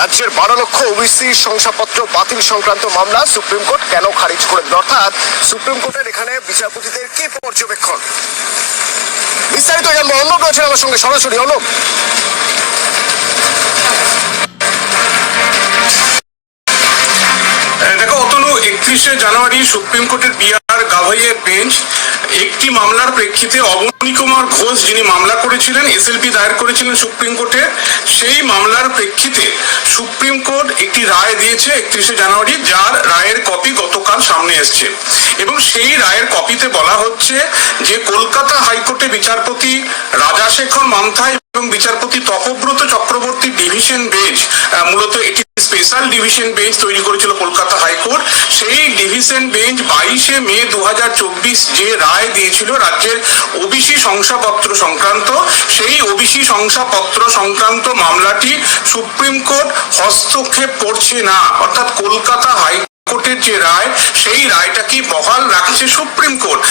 রাজ্যের 12 লক্ষ ওবিসি শংসাপত্র বাতিল সংক্রান্ত মামলা সুপ্রিম কোর্ট কেন খারিজ করে দিল, অর্থাৎ সুপ্রিম কোর্টের এখানে বিচারপতিদের কি পর্যবেক্ষণ, বিস্তারিত জানবো। অর্ণব রয়েছেন আমার সঙ্গে সরাসরি। অর্ণব, দেখো অতনু, 31শে জানুয়ারি সুপ্রিম কোর্টের বিআর গাভাইয়ের বেঞ্চ একটি মামলার প্রেক্ষিতে অবনী কুমার ঘোষ, যিনি মামলা করেছিলেন, এসএলপি দায়ের করেছিলেন সুপ্রিম কোর্টে, সেই মামলার প্রেক্ষিতে সুপ্রিম কোর্ট একটি রায় দিয়েছে 31শে জানুয়ারি, যার রায়ের কপি গতকাল সামনে এসছে। এবং সেই রায়ের কপিতে বলা হচ্ছে যে কলকাতা হাইকোর্টে বিচারপতি রাজাশেখর মান্থাই এবং বিচারপতি তপব্রত চক্রবর্তী ডিভিশন বেঞ্চ, মূলত এটি স্পেশাল ডিভিশন বেঞ্চ তৈরি করেছিল কলকাতা হাইকোর্ট, সেই ডিভিশন বেঞ্চ 22শে মে 2024 যে রায় দিয়েছিল রাজ্যের ওবিসি শংসাপত্র সংক্রান্ত, সেই ওবিসি শংসাপত্র সংক্রান্ত মামলাটি সুপ্রিম কোর্ট হস্তক্ষেপ করছে না, অর্থাৎ কলকাতা হাইকোর্টের যে রায় সেই রায়টাকে বহাল রাখছে সুপ্রিম কোর্ট।